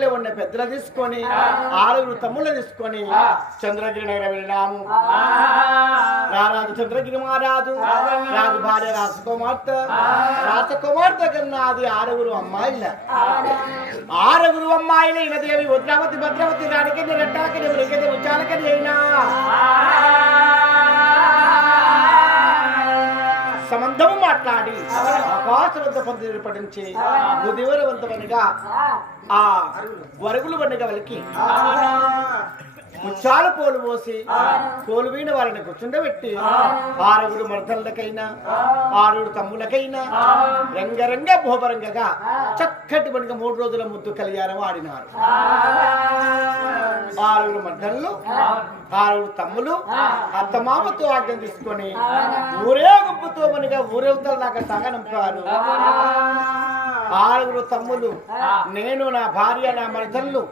ఊళ్ళో ఉన్న పెద్దలు తీసుకొని ఆరుగురు తమ్ముళ్ళు తీసుకొని చంద్రగిరి నగరం వెళ్ళినాము రారాజు చంద్రగిరి మహారాజు రాజు భార్య రాజకుమార్తె రాజకుమార్తె కన్నా అది ఆరుగురు అమ్మాయిల. ఆరుగురు అమ్మాయిలు ఈయన దేవి భద్రావతి భద్రావతి రాణికి రెట్టాకి మృగది ఉచ్చాలకని అయినా మాట్లాడి. ఆకాశవంత పొంది పఠించి బుద్ధివరవంతమనిగా ఆ. వరుగులు వన్నగా వాళ్ళకి ముచ్చాల పోలు పోసి పోలు వీణ వారిని కూర్చుండబెట్టి ఆరుగురు మర్దలకైనా ఆరుగురు తమ్ములకైనా రంగరంగ భూపరంగగా చక్కటి పనిగా మూడు రోజుల ముద్దు కళ్యాణం ఆడినారు. ఆరుగురు మర్దలు ఆరుగురు తమ్ములు అత్తమామతో ఆజ్ఞం తీసుకొని ఊరేగింపుతో మనగా ఊరేగుతారు దాకా తగనంపారు. ఆరుగురు తమ్ములు నేను నా భార్య నా మరదళ్ళు.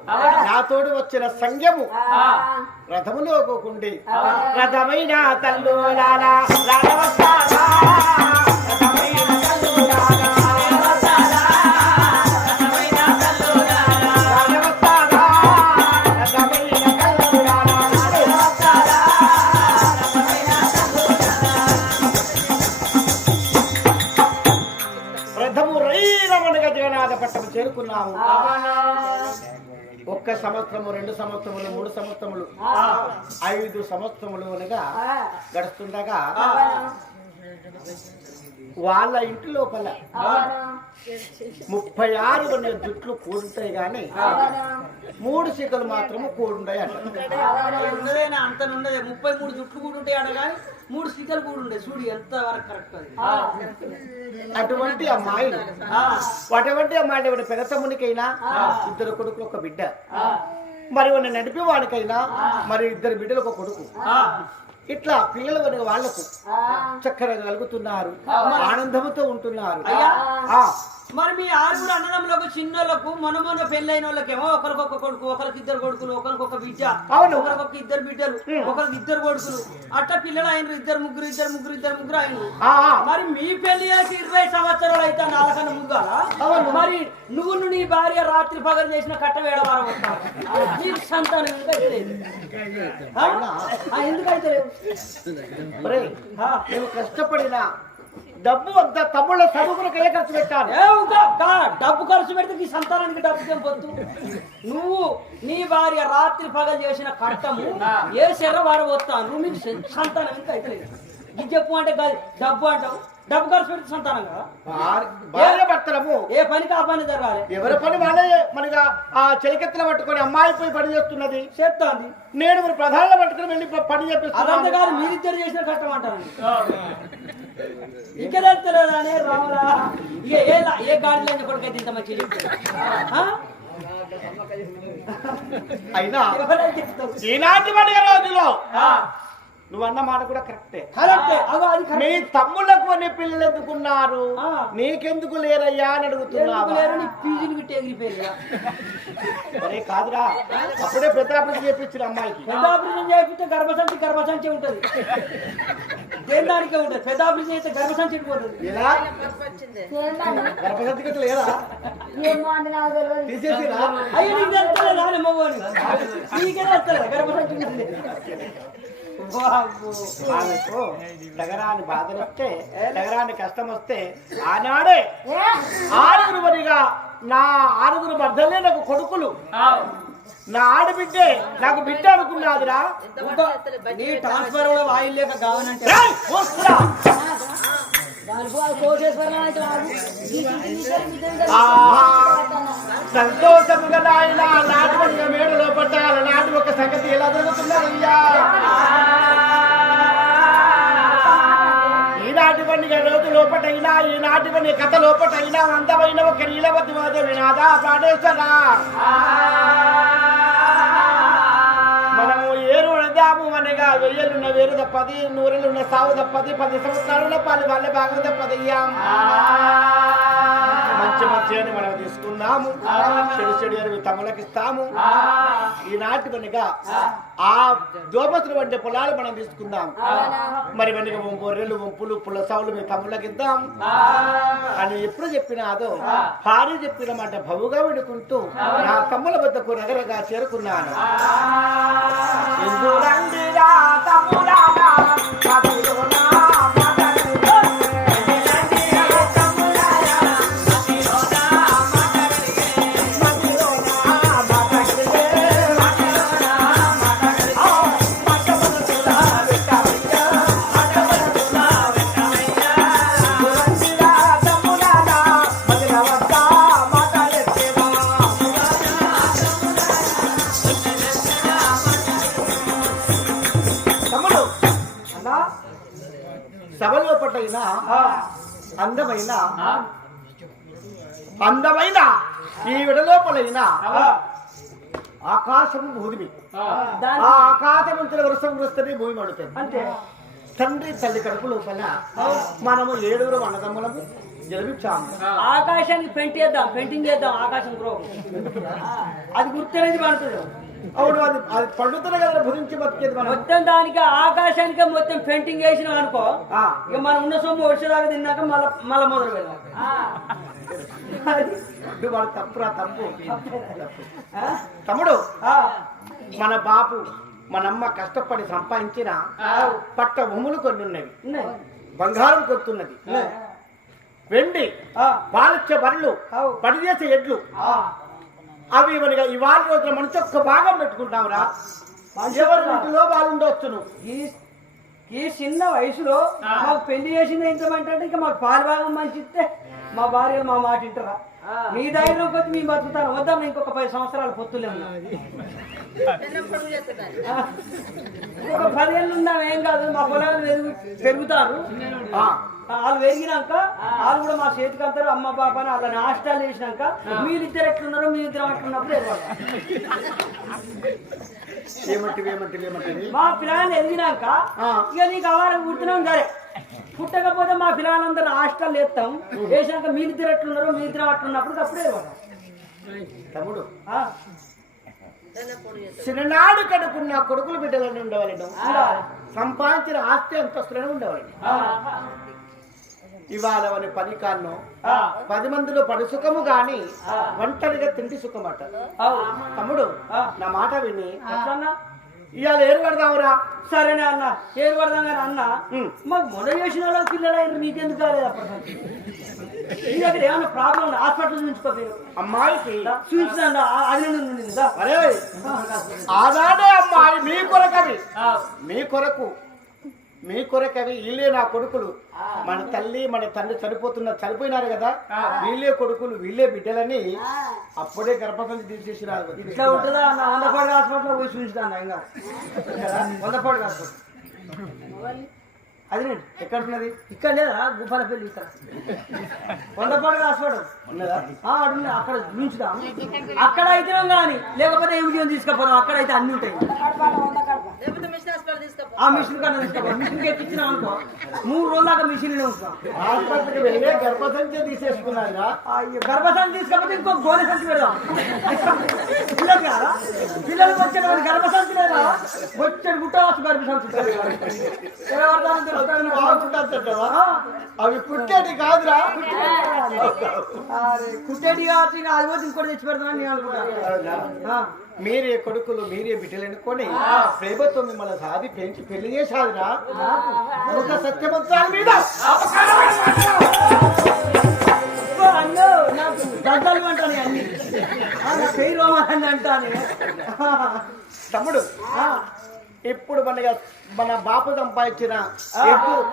నాతోడు వచ్చిన సంఘము. రథములో పోకుండి రథమైన తల్లు లాలా ఒక్క సంవత్సరము రెండు సంవత్సరములు మూడు సంవత్సరములు ఐదు సంవత్సరములు అనగా గడుస్తుండగా వాళ్ళ ఇంటి లోపల ముప్పై ఆరు అనే జుట్లు కూడుంటాయి కానీ మూడు శిఖలు మాత్రము కూడుంటాయి అంట. ముప్పై మూడు జుట్లు కూడా ఉంటాయి అడ కానీ మూడు స్టిక్కలు కూడా ఉండే చూడు ఎంత వరకు కరెక్ట్ అది. అటువంటి అమ్మాయిలు అటువంటి అమ్మాయిలు ఎవరి పెద్ద తమ్మునికైనా ఇద్దరు కొడుకులు ఒక బిడ్డ. మరి వాడిని నడిపే వాడికైనా మరి ఇద్దరు బిడ్డలు ఒక కొడుకు. ఇట్లా పిల్లలు కనుక వాళ్ళకు చక్కగా కలుగుతున్నారు ఆనందంతో ఉంటున్నారు. ఆ, మరి మీ ఆరుగురు అన్నదమ్ములకు చిన్నోళ్ళకు మొన్న మొన్న పెళ్ళైన వాళ్ళకేమో ఒకరికొక కొడుకు ఒకరికి ఇద్దరు కొడుకులు ఒకరికొక బిడ్డ అవును. ఒకరికొక ఇద్దరు బిడ్డలు ఒకరికి ఇద్దరు కొడుకులు అట్లా పిల్లలు అయినరు ఇద్దరు ముగ్గురు ఇద్దరు ముగ్గురు ఇద్దరు ముగ్గురు అయినరు ఆ, ఆ. మరి మీ పెళ్ళి చేసి ఇరవై సంవత్సరాలు అయితే నాలుగన్న అవును. మరి నువ్వు నీ భార్య రాత్రి పగలు చేసిన కట్ట వేడ వారం నీకు సంతానం ఎందుకు అయితే లేదు? ఆ? ఆ, ఎందుకు అయితే లేవు? ఒరేయ్, ఆ. నేను కష్టపడిన డబ్బు అంతా తమ్ముళ్ళ చదువుకులకు ఖర్చు గా, డబ్బు ఖర్చు పెడితే నీ సంతానానికి డబ్బు ఏం పొద్దు నువ్వు నీ భార్య రాత్రి పగలు చేసిన కట్టము ఏ శర్ర వాడబోతాను నువ్వు నీకు సంతానం ఇంకా అయితే ఇది చెప్పు అంటే కాదు డబ్బు అంటావు. డబ్బు ఖర్చు పెడితే సంతానం కదా? భార్య- భార్య భర్తలము. ఏ పనికి ఆ పని జరగాలి? ఎవరి పని వాళ్ళే మనగా ఆ చెలికెత్తలు పట్టుకొని అమ్మాయి పోయి పని చేస్తున్నది? చేస్తాంది. నేను మరి ప్రధానంగా పట్టుకుని వెళ్ళి పని అదంతా చేపిస్తున్నాను. కాదు మీరిద్దరు చేసిన కట్టం అంటాను ఇక్కడ రాములా ఇక ఏ ఏ గాడిలో కొడుకైతే ఇంత మంచి అయినా ఈనాటి పండుగ రోజులో. నువ్వు అన్న మాట కూడా కరెక్టే. మీ తమ్ముళ్ళకు అన్ని పిల్లలు ఎందుకున్నారు. నీకెందుకు లేరయ్యా అని అరే కాదురా. అప్పుడే పెద్ద చేపించిన అమ్మాయికి. ఆపరేషన్ చేయిస్తే గర్భసంచి గర్భసంచి ఉంటది. దేని దానికే ఉంటది? పెద్ద ఆపరేషన్ చేస్తే గర్భసంచి పోతుంది? ఎలా? గర్భసంతికత లేదా? ఏమో అంటే నాకు తెలియదు తీసేసిరా? అయ్యో నీకు తెలుస్తలేదు? రాని మగవాని నీకే తెలుస్తలేదు? గర్భసంచి ఉంటుంది వామ్మో. ఆమెకు నగరాన్ని బాధలు వస్తే నగరాన్ని కష్టం వస్తే ఆనాడే ఆరుగురు మరిగా నా ఆరుగురు మధ్యలే నాకు కొడుకులు. నా ఆడబిడ్డే నాకు బిడ్డ అనుకున్నాదిరా నీ ట్రాన్స్ఫర్ కూడా వాయిల్ లేక కావాలంటే! సంతోషముగా నాయన నాటి ఒక మేడలో పట్టాల నాటి ఒక సంగతి ఎలా జరుగుతున్నదయ్యా ఈనాటి పండుగ రోజు లోపటైనా ఈనాటి పండుగ కథ లోపటైనా అందమైన ఒక నీలవతి మాదే వినాదా ప్రాణేశ్వరా అడదాము అనగా వెయ్యలున్న వేరు తప్పది నూరెలున్న సావు తప్పది పది సంవత్సరాలున్న పాలు వాళ్ళ భాగం తప్పదయ్యా మంచి మంచి అని మనం తీసుకుందాము. చెడు చెడు అని తమ్ములకి ఇస్తాము ఈనాటి కనుక ఆ. దోపతులు వంటి పొలాలు మనం తీసుకుందాం. మరి వెనుక గొర్రెలు వంపులు పుల్ల సౌలు మీ తమ్ముళ్ళకి ఇద్దాం అని ఎప్పుడు చెప్పినాదో భార్య చెప్పిన మాట భవుగా విడుకుంటూ నా తమ్ముల వద్దకు రగరగా చేరుకున్నాను. Bye. Bye. అందమైన అందమైన ఈ విడలోపలైన ఆకాశం భూమి ఆ. ఆకాశమంతుల వరుసం వస్తుంది భూమి మడుతుంది అంటే తండ్రి తల్లి కడుపు లోపల మనము ఏడుగురు అన్నదమ్ములము ఆకాశానికి పెయింట్ చేద్దాం పెయింటింగ్ చేద్దాం ఆకాశం గ్రో అది గుర్తనేది పడుతుంది. అవును అది అది పండుతున్న కదా భుజించి బతికేది మనం. మొత్తం దానికి ఆకాశానికి మొత్తం పెయింటింగ్ వేసినాం అనుకో ఆ, ఇక మనం ఉన్న సొమ్ము వచ్చేదాకా తిన్నాక మళ్ళా మళ్ళా మొదలు పెడదాం వాడు తప్పురా తప్పు? తమ్ముడు మన బాపు మనమ్మ కష్టపడి సంపాదించిన పట్ట భూములు కొన్ని ఉన్నవి. ఉన్నాయి. బంగారం కొత్తున్నది. వెండి ఆ, పాలిచ్చే బర్రెలు అవు. పడిచేసే ఎడ్లు. ఆ. అవి మనకి ఇవాళ రోజున మంచి ఒక్క భాగం పెట్టుకుంటాంరా. ఎవరి ఇంటిలో వాళ్ళు ఉండొచ్చును ఈ ఈ చిన్న వయసులో మాకు పెళ్ళి చేసింది ఏంటంటే ఇంకా మాకు పాలు భాగం మంచి ఇస్తే మా భార్య మా మాట వింటారా? మీ ధైర్యం కొద్ది మేము బతుకుతాను వద్దాం ఇంకొక పది సంవత్సరాలు పొత్తులే ఉన్నా ఇంకొక పదేళ్ళు ఉందాం ఏం కాదు మా పొలాలు పెరుగు పెరుగుతారు. ఆ, వాళ్ళు పెరిగినాక వాళ్ళు కూడా మా చేతికి అంటారు అమ్మ బాబా అని వాళ్ళని హాస్టల్ చేసినాక మీరిద్దరు ఎట్లున్నారో మీ ఇద్దరు. ఏమంటివి ఏమంటివి ఏమంటివి మా పిల్లలు ఎదిగినాక. ఇక నీకు కావాలని పుట్టినాం సరే. పుట్టకపోతే మా పిల్లలందరూ హాస్టల్ వేస్తాం వేసినాక మీ ఇద్దరు ఎట్లున్నారో మీ ఇద్దరు అట్లున్నప్పుడు అప్పుడే. తమ్ముడు. ఆ, చిన్ననాడు కడుకున్న కొడుకులు బిడ్డలని ఉండవాలను ఉండాలి. సంపాదించిన ఆస్తి అంతస్తులను ఉండవాలి ఆ, ఇవాళ అని పని కాను ఆ, పది మందిలో పడి సుఖము గాని ఒంటరిగా తిండి సుఖమట. అవు. తమ్ముడు ఆ. నా మాట విని? ఇవాళ ఏరు పడదావురా సరేనే అన్న. ఏం పడదాం కానీ అన్న. మాకు మొన్న చేసిన వాళ్ళకి పిల్లలు మీకెందుకు కాలేదు దగ్గర ఏమైనా ప్రాబ్లం హాస్పిటల్ చూపించుకోలేదు అమ్మాయికి చూపించండి అది. అరే ఆనాడే అమ్మాయి. మీ కొరకవి ఆ, మీ కొరకు. మీ కొరకవి వీళ్ళే నా కొడుకులు. మన తల్లి మన తండ్రి చనిపోతున్న చనిపోయినారు కదా వీళ్ళే కొడుకులు వీళ్ళే బిడ్డలని అప్పుడే గర్భసంచి తీసేసినారు. ఇట్లా ఉంటుందా అన్న? వంద కోటి హాస్పిటల్ పోయి చూపించుతాను ఇంకా. వంద కోటి హాస్పిటల్. అది నేను ఎక్కడున్నది? ఇక్కడ లేదా? గుఫల పెళ్ళి ఇక్కడ కోటి హాస్పిటల్ ఉన్నదా? అక్కడ చూపించుదాం అక్కడ అయితే కానీ లేకపోతే ఏమి తీసుకుపోదాం? అక్కడ అయితే అన్ని ఉంటాయి. ఆ మిషన్ కన్నా తీసుకోవాలి మిషన్ ఎక్కించినాం అనుకో మూడు రోజులు దాకా మిషన్ వెళ్ళే గర్భసంచి తీసేసుకున్నారా గర్భసంచి తీసుకపోతే ఇంకో గోనె సంచి పెడదాం. పిల్లలు కాదా? పిల్లలు వచ్చే గర్భసంచి లేదా? వచ్చాడు గుట్ట వచ్చి గర్భసంచి అవి పుట్టేది కాదురా. కుట్టేటి ఇంకా అది పోతే ఇంకోటి తెచ్చి పెడతామని నేను అనుకుంటాను అవునా? ఆ, మీరే కొడుకులు మీరే బిడ్డలు అనుకొని ప్రేమతో మిమ్మల్ని సాది పెంచి పెళ్ళి చేశాదిరా. ఒక సత్యవంతాల మీద. గద్దలు అంటాను అన్ని. పేరు అంటాను. తమ్ముడు ఇప్పుడు మన మన బాపు సంపాదించిన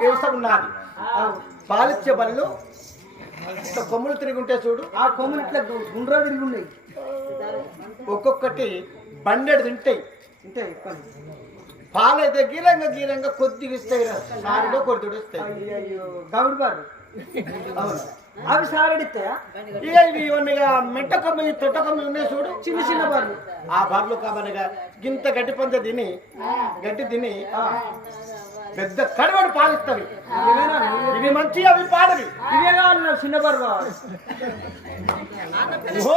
వ్యవసాయం ఉన్నది పాలిచ్చే బళ్ళు ఇట్లా కొమ్ములు తిరిగి ఉంటే చూడు. ఆ కొమ్ములు ఇట్లా గుండ్రా తిరిగి ఉన్నాయి. ఒక్కొక్కటి బండెడు తింటాయి. పాలైతే గీరంగా గీరంగా కొద్దిగా ఇస్తాయి. సారిగా కొద్దిగా ఇస్తాయి. గౌడి బారు అవి సారడిస్తాయా? ఇవి మెట్ట కొమ్మి తొట్ట కొమ్మి ఉన్నాయి చూడు. చిన్న చిన్న బార్లు. ఆ బర్లు కాబనగా గింత గడ్డి పంచ తిని గడ్డి తిని పెద్ద కడవడు పాలిస్తవి. ఇవేనా ఇవి మంచి అవి పాడవి. ఇవే కావాలి చిన్న బర్వ?